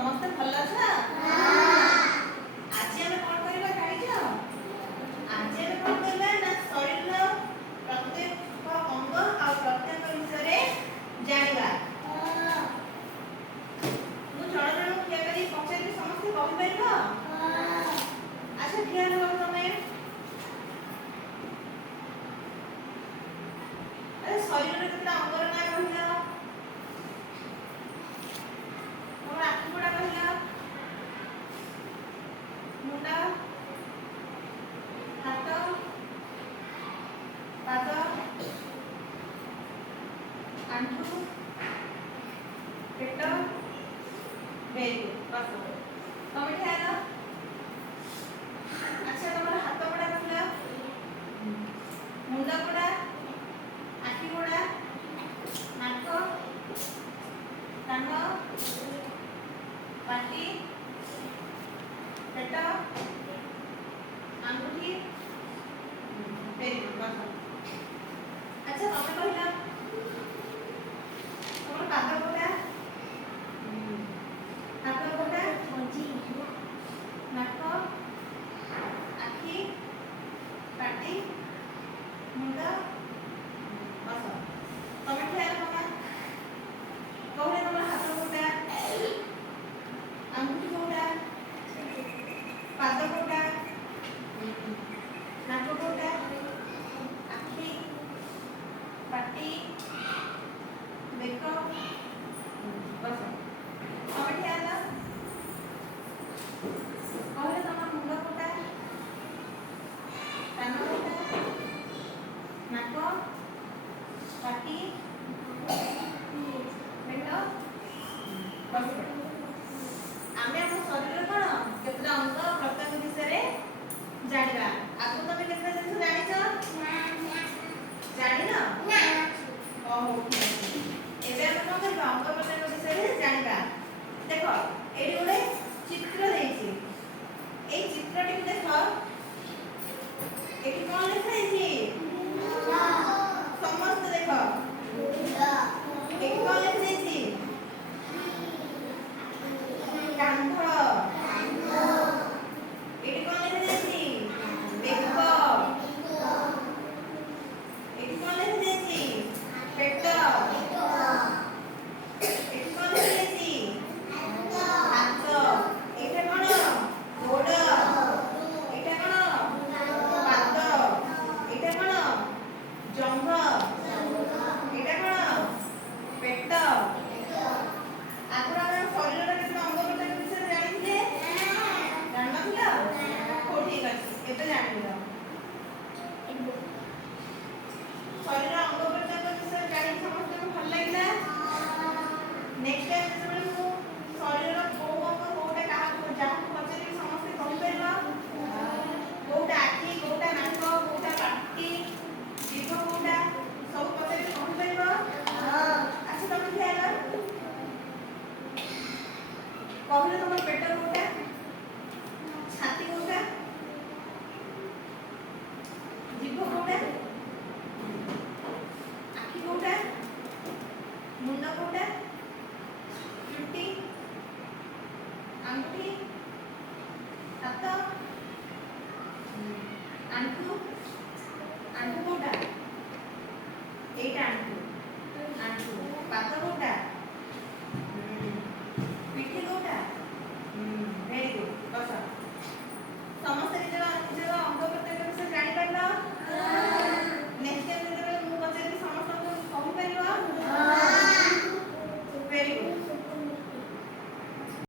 ସମସ୍ତେ ଭଲ ଅଛ? ଆଜି ଆମେ କ'ଣ କରିବା ଜାଣିଛ? ଆଜି ଆମେ କ'ଣ କରିବା ନା ଶରୀରର ପ୍ରତ୍ୟେକ ଅଙ୍ଗ ଆଉ ପ୍ରତ୍ୟଙ୍ଗ ବିଷୟରେ ଜାଣିବା। ମୁଁ ଜଣ ଜଣଙ୍କୁ ଠିଆ କରି ପଚାରିବି, ସମସ୍ତେ କହିପାରିବ? ଆଚ୍ଛା ଠିଆ ହୁଅ ତମେ। ଶରୀରର କେତେଟା ଅଙ୍ଗର ନାଁ କହିଲ? ତମର ଆଖି କୋଉଟା କହିଲ? ମୁଣ୍ଡ, ହାତ, ପାଦ, ଆଣ୍ଠୁ, ପେଟ, ବେକ। ବସ ତମେ ଠିଆ ହେଲ। ଆଚ୍ଛା ତମର ହାତ କୋଉଟା କହିଲ? ମୁଣ୍ଡ କୋଉଟା? ଆଖି କୋଉଟା? ନାକ, କାନ, ପାଟି, ପେଟ, ଆଙ୍ଗୁଠି, ବେକ। ବସ। ଆଚ୍ଛା ତମେ କହିଲ ତମର ପାଦ କୋଉଟା? ହାତ କୋଉଟା? ନାକ, ଆଖି, ପାଟି, ମୁଣ୍ଡ। ବସ ତମେ ଠିଆ ହେଲ ମାମା। କହିଲେ ତମର ହାତ କୋଉଟା? ଆଙ୍ଗୁଠି କୋଉଟା? ପାଦ କୋଉଟା? ନାକ କୋଉଟା? ଆଖି, ପାଟି, ବେକ। ବସ ତମେ ଠିଆ ହେଲ। କହିଲେ ତମର ମୁଣ୍ଡ କୋଉଟା? କାନ କୋଉଟା? ନାକ, ପାଟି, ପେଟ। ବସ ଆମେ ଆମ ଶରୀରର କ'ଣ କେତେଟା ଅଙ୍ଗ ପ୍ରତ୍ୟଙ୍ଗ ବିଷୟରେ ଜାଣିବା। ଆଗରୁ ତମେ କେତେଟା ଜିନିଷ ଜାଣିଛ? ଜାଣିନ? ହଉ ଠିକ ଅଛି। ଏବେ ଆମେ କ'ଣ କରିବା? ଅଙ୍ଗ ପ୍ରତ୍ୟଙ୍ଗ ବିଷୟରେ ଜାଣିବା। ଦେଖ ଏଇଠି ଗୋଟେ ଚିତ୍ର ଦେଇଛି। ଏଇ ଚିତ୍ରଟିକୁ ଦେଖ। ଏଠି କ'ଣ ଲେଖା ହେଇଛି? ସମସ୍ତେ ଦେଖ। ଏଠି କ'ଣ ଲେଖା ହେଇଛି? କାନ୍ଧ। ଏଠି କ'ଣ ଲେଖା ଯାଇଛି? ବେକ। ଏଠି କ'ଣ ଲେଖା ଯାଇଛି? ପେଟ। ଏଠି କ'ଣ ଲେଖା ଯାଇଛି? ହାତ। ଏଇଟା କ'ଣ? ଗୋଡ଼। ଏଇଟା କ'ଣ? ପାଦ। ଏଇଟା କ'ଣ? ଜଙ୍ଘ। ଏଇଟା କ'ଣ? ପେଟ। ଆଗରୁ ଆମେ ଶରୀରର କେତେଟା ଅଙ୍ଗ ପ୍ରତ୍ୟଙ୍ଗ ବିଷୟରେ ଜାଣିଥିଲେ? ଜାଣିନଥିଲ? ହଉ ଠିକ ଅଛି, ଏବେ ଜାଣିଲ। ଶରୀର ଅଙ୍ଗ ପ୍ରତ୍ୟଙ୍ଗ ବିଷୟରେ ଜାଣି ସମସ୍ତଙ୍କୁ ଭଲ ଲାଗିଲା? ନେକ୍ସଟ ଟାଇମ ଯେତେବେଳେ ମୁଁ ଶରୀରର କୋଉ ଅଙ୍ଗ କୋଉଟା ଯାହାକୁ ପଚାରିବି ସମସ୍ତେ କହିପାରିବ? କୋଉଟା ଆଖି, କୋଉଟା ନାକ, କୋଉଟା ପାଟି, ଜିଭ କୋଉଟା, ସବୁ ପଚାରିବି କହିପାରିବ? ଆଚ୍ଛା ତମେ ଠିଆ ହେଲ। କହିଲ ତମର ପେଟ କୋଉଟା? ଛାତି କୋଉଟା? ଜିଭ କୋଉଟା? ଆଖି କୋଉଟା? ମୁଣ୍ଡ କୋଉଟା? ଚୁଟି, ଆଙ୍ଗୁଠି,